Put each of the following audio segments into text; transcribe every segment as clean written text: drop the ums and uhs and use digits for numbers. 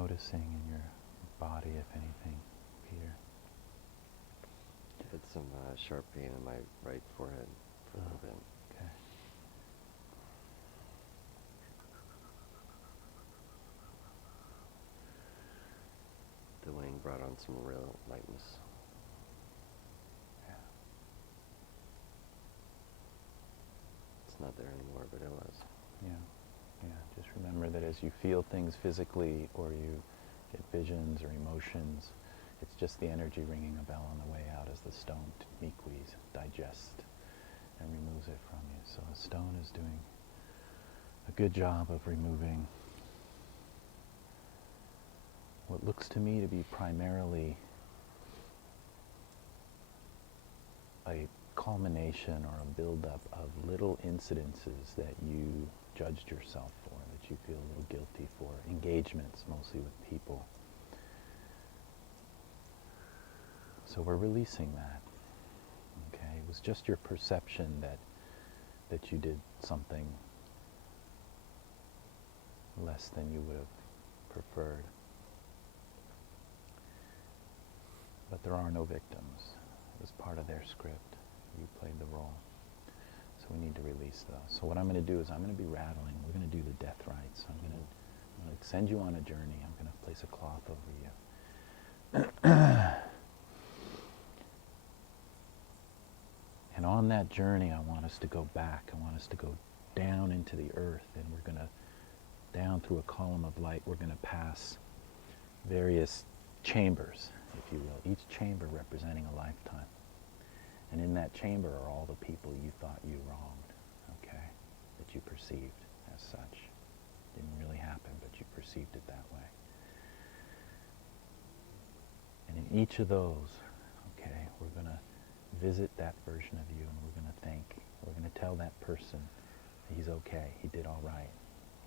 noticing in your body, if anything, Peter? I had some sharp pain in my right forehead for a little bit. Okay. The weighing brought on some real lightness. Yeah. It's not there anymore, but it was. Yeah. Yeah. Just remember that as you feel things physically or you get visions or emotions, it's just the energy ringing a bell on the way out as the stone miqui digests and removes it from you. So the stone is doing a good job of removing what looks to me to be primarily a culmination or a buildup of little incidences that you judged yourself for, that you feel a little guilty for, engagements mostly with people. So we're releasing that. Okay, it was just your perception that you did something less than you would have preferred. But there are no victims. It was part of their script. You played the role. So we need to release those. So what I'm going to do is I'm going to be rattling. We're going to do the death rites. I'm going to send you on a journey. I'm going to place a cloth over you. And on that journey, I want us to go back. I want us to go down into the earth, and we're going to, down through a column of light, we're going to pass various chambers, if you will, each chamber representing a lifetime. And in that chamber are all the people you thought you wronged, okay, that you perceived as such. Didn't really happen, but you perceived it that way. And in each of those, okay, we're going to visit that version of you, and we're going to tell that person that he's okay, he did all right,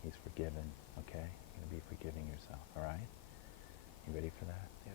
he's forgiven, okay? You're going to be forgiving yourself, all right? You ready for that? Yeah.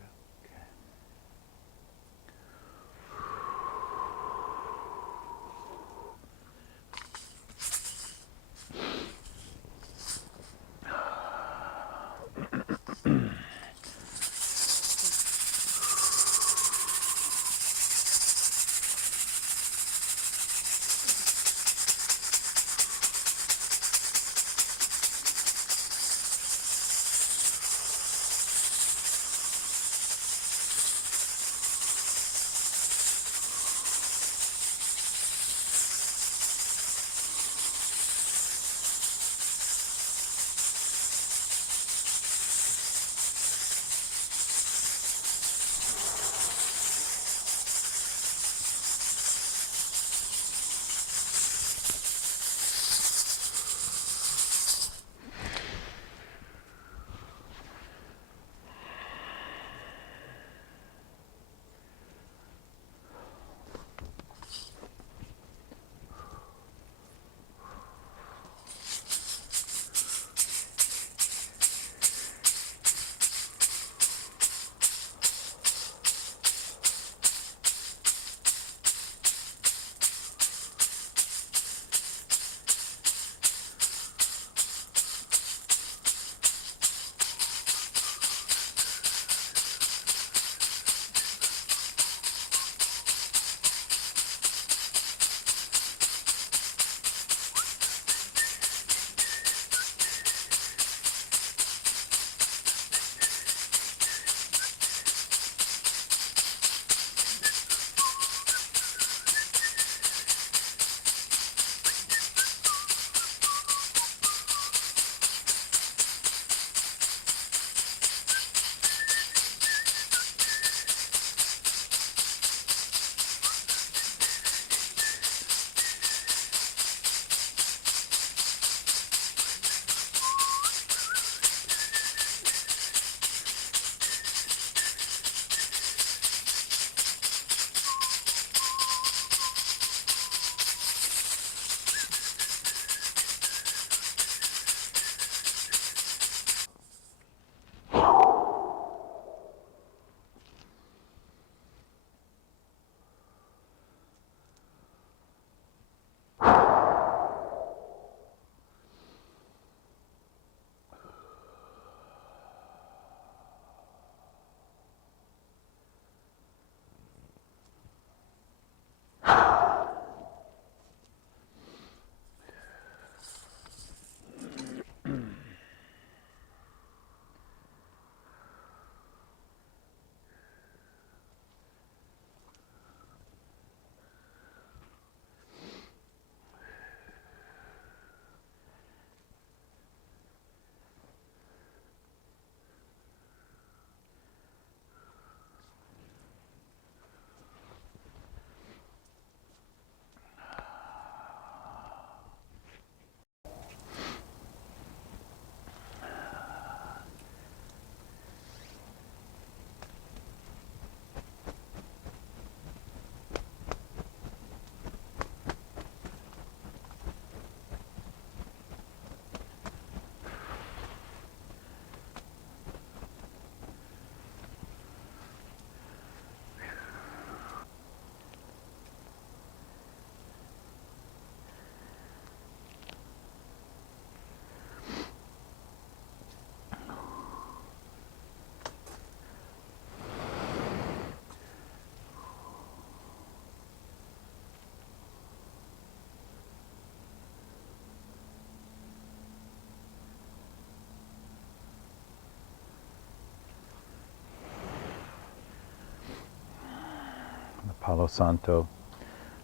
Palo Santo,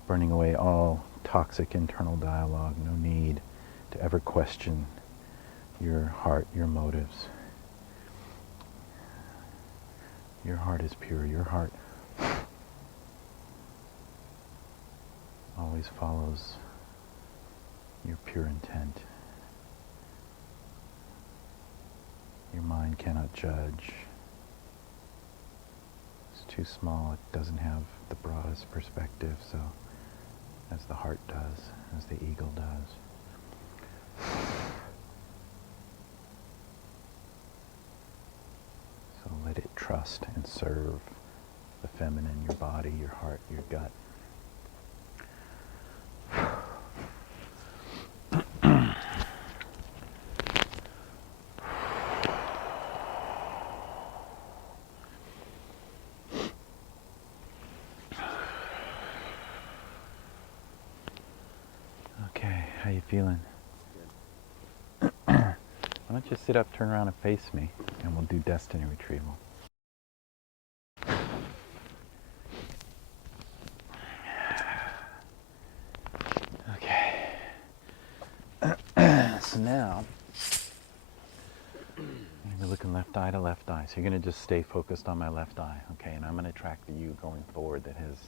burning away all toxic internal dialogue. No need to ever question your heart, your motives. Your heart is pure. Your heart always follows your pure intent. Your mind cannot judge. It's too small. It doesn't have the broadest perspective, so as the heart does, as the eagle does. So let it trust and serve the feminine, your body, your heart, your gut. Okay, how you feeling? Why don't you sit up, turn around and face me, and we'll do destiny retrieval. Okay. So now, you're looking left eye to left eye. So you're going to just stay focused on my left eye, okay? And I'm going to track the you going forward that has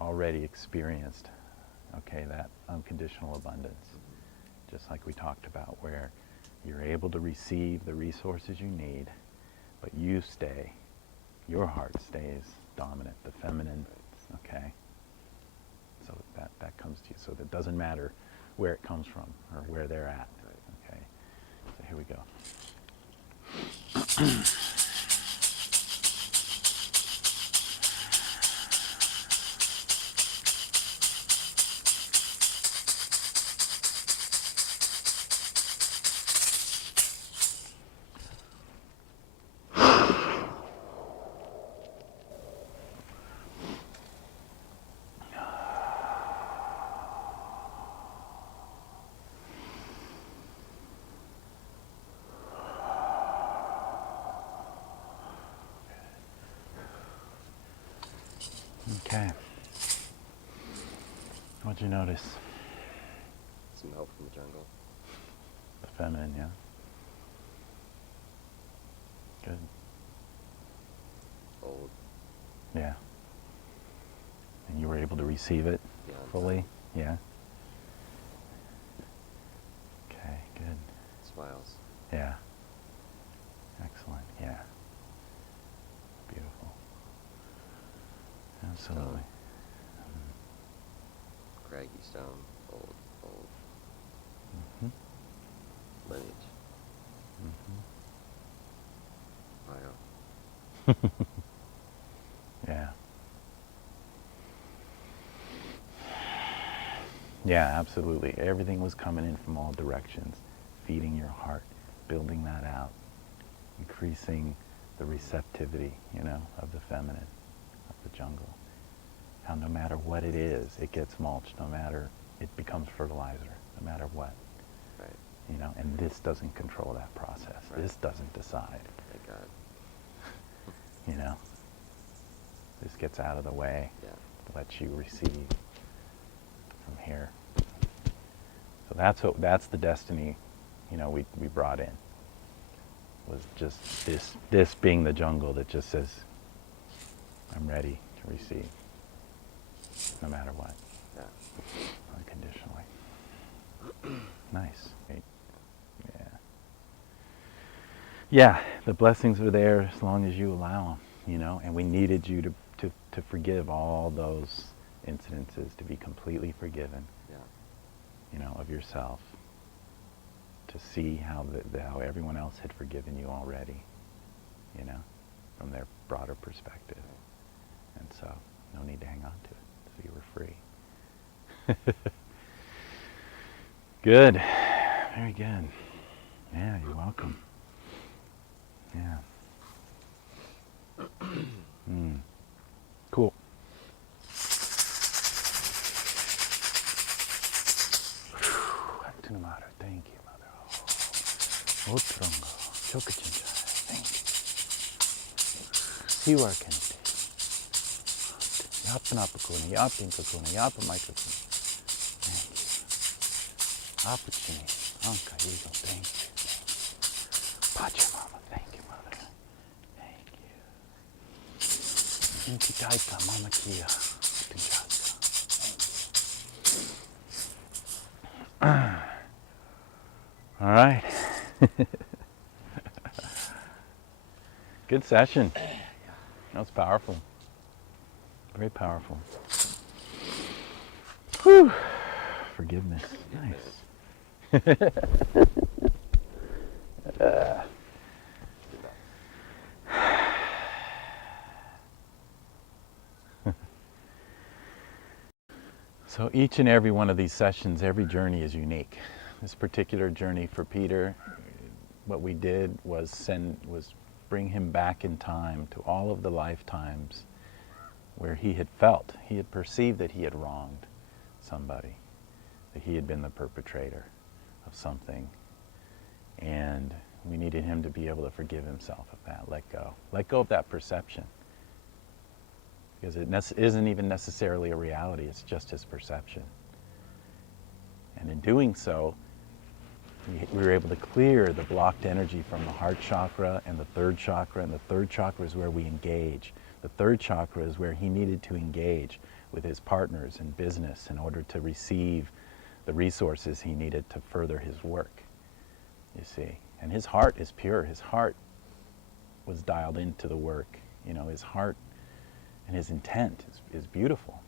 already experienced, okay, that unconditional abundance. Just like we talked about, where you're able to receive the resources you need, but you stay, your heart stays dominant, the feminine, okay? So that comes to you. So that doesn't matter where it comes from or where they're at, okay? So here we go. Okay. What'd you notice? Some help from the jungle. The feminine, yeah? Good. Old. Yeah. And you were able to receive it fully? Yeah. Okay, good. Smiles. Yeah. Excellent, yeah. Beautiful. Absolutely. Craggy stone. Old. Mm-hmm. Lineage. Mm-hmm. Bio. Yeah. Yeah, absolutely. Everything was coming in from all directions, feeding your heart, building that out, increasing the receptivity, you know, of the feminine, of the jungle. How no matter what it is, it gets mulched, no matter, it becomes fertilizer, no matter what. Right. You know, and this doesn't control that process. Right. This doesn't decide. Thank God. You know, this gets out of the way, lets you receive from here. So that's the destiny, you know, we brought in. Was just this being the jungle that just says, I'm ready to receive, no matter what, unconditionally. Nice. Yeah. Yeah, the blessings are there as long as you allow them, you know, and we needed you to forgive all those incidences, to be completely forgiven, you know, of yourself, to see how how everyone else had forgiven you already, you know, from their broader perspective. And so, no need to hang on to it, so you were free. Good. Very good. Yeah, you're welcome. Yeah. Cool. Thank you, Mother. Otrongo. Chokachincha. Thank you. Siwa Kente. Yapa napakuna, yapa inkakuna, yapa maikakuna. Thank you. Apachini, anka, ego, thank you. Pachamama, thank you, Mother. Thank you. Inkitaika, Mama Kia, Tunjaka. All right. Good session. That was powerful. Very powerful. Whew. Forgiveness. Nice. So each and every one of these sessions, every journey is unique. This particular journey for Peter, what we did was bring him back in time to all of the lifetimes where he had felt, he had perceived that he had wronged somebody, that he had been the perpetrator of something. And we needed him to be able to forgive himself of that, let go. Let go of that perception. Because it isn't even necessarily a reality, it's just his perception. And in doing so, we were able to clear the blocked energy from the heart chakra and the third chakra, and the third chakra is where we engage. The third chakra is where he needed to engage with his partners in business in order to receive the resources he needed to further his work, you see. And his heart is pure. His heart was dialed into the work. You know, his heart and his intent is beautiful.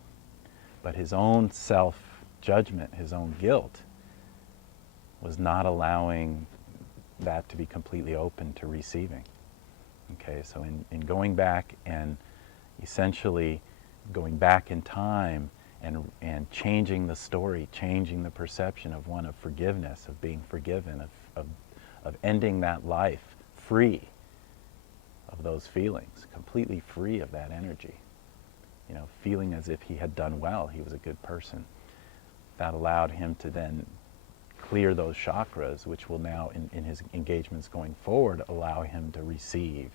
But his own self-judgment, his own guilt, was not allowing that to be completely open to receiving. Okay, so in going back and essentially going back in time and changing the story, changing the perception of one of forgiveness, of being forgiven, of ending that life free of those feelings, completely free of that energy. You know, feeling as if he had done well, he was a good person. That allowed him to then clear those chakras, which will now, in his engagements going forward, allow him to receive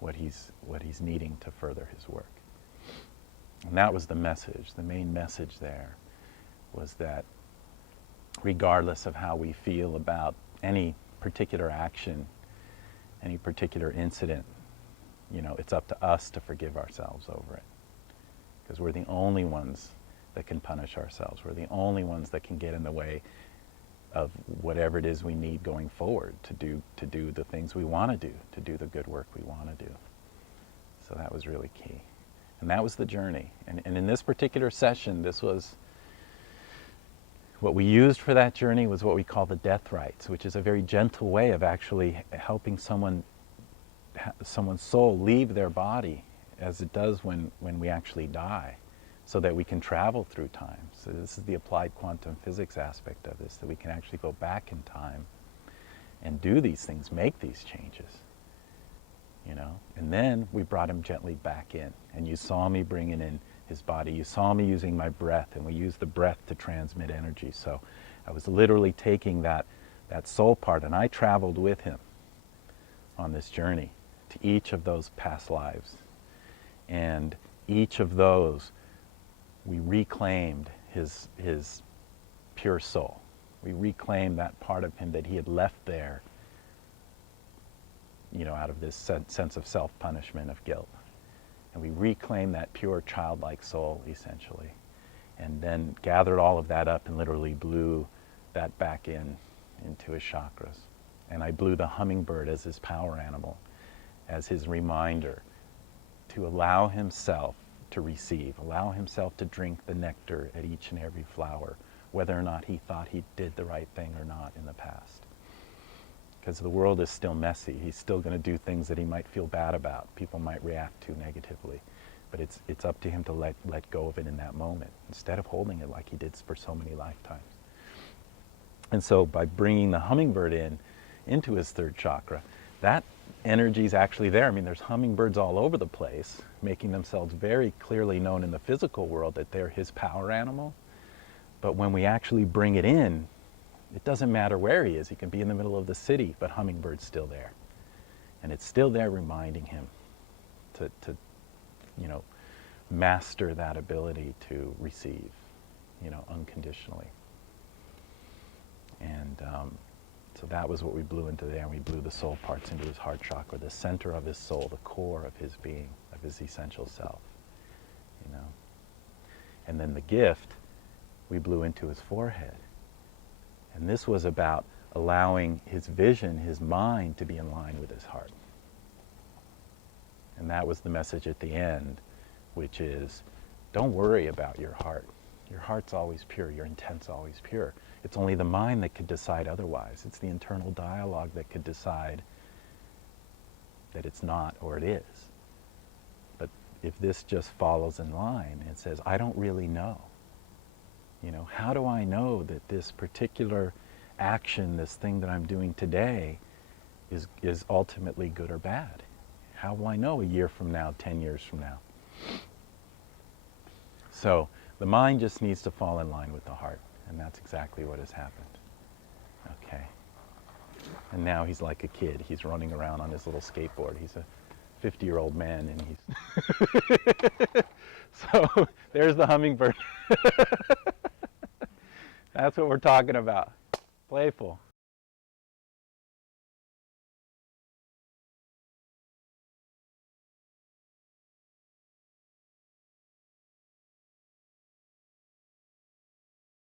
what he's needing to further his work. And that was the message. The main message there was that regardless of how we feel about any particular action, any particular incident, you know, it's up to us to forgive ourselves over it. Because we're the only ones that can punish ourselves. We're the only ones that can get in the way of whatever it is we need going forward to do the things we want to do the good work we want to do. So that was really key. And that was the journey. And in this particular session, this was, what we used for that journey was what we call the death rites, which is a very gentle way of actually helping someone's soul leave their body, as it does when we actually die, so that we can travel through time. So this is the applied quantum physics aspect of this, that we can actually go back in time and do these things, make these changes, you know. And then we brought him gently back in, and you saw me bringing in his body. You saw me using my breath, and we used the breath to transmit energy. So I was literally taking that soul part, and I traveled with him on this journey to each of those past lives. And each of those, we reclaimed his pure soul. We reclaimed that part of him that he had left there, you know, out of this sense of self-punishment, of guilt. And we reclaimed that pure childlike soul, essentially. And then gathered all of that up and literally blew that back into his chakras. And I blew the hummingbird as his power animal, as his reminder to allow himself to receive, allow himself to drink the nectar at each and every flower, whether or not he thought he did the right thing or not in the past. Because the world is still messy. He's still going to do things that he might feel bad about. People might react to negatively. But it's up to him to let go of it in that moment, instead of holding it like he did for so many lifetimes. And so by bringing the hummingbird into his third chakra, that energy is actually there. I mean, there's hummingbirds all over the place, making themselves very clearly known in the physical world that they're his power animal. But when we actually bring it in, it doesn't matter where he is. He can be in the middle of the city, but hummingbird's still there. And it's still there reminding him to you know, master that ability to receive, unconditionally. And so that was what we blew into there. We blew the soul parts into his heart chakra, the center of his soul, the core of his being, of his essential self. And then the gift we blew into his forehead. And this was about allowing his vision, his mind, to be in line with his heart. And that was the message at the end, which is, don't worry about your heart. Your heart's always pure. Your intent's always pure. It's only the mind that could decide otherwise. It's the internal dialogue that could decide that it's not or it is. But if this just follows in line and says, I don't really know. How do I know that this particular action, this thing that I'm doing today, is ultimately good or bad? How will I know a year from now, 10 years from now? So the mind just needs to fall in line with the heart, and that's exactly what has happened. Okay. And now he's like a kid. He's running around on his little skateboard. He's a 50-year-old man, and he's... So there's the hummingbird. That's what we're talking about. Playful.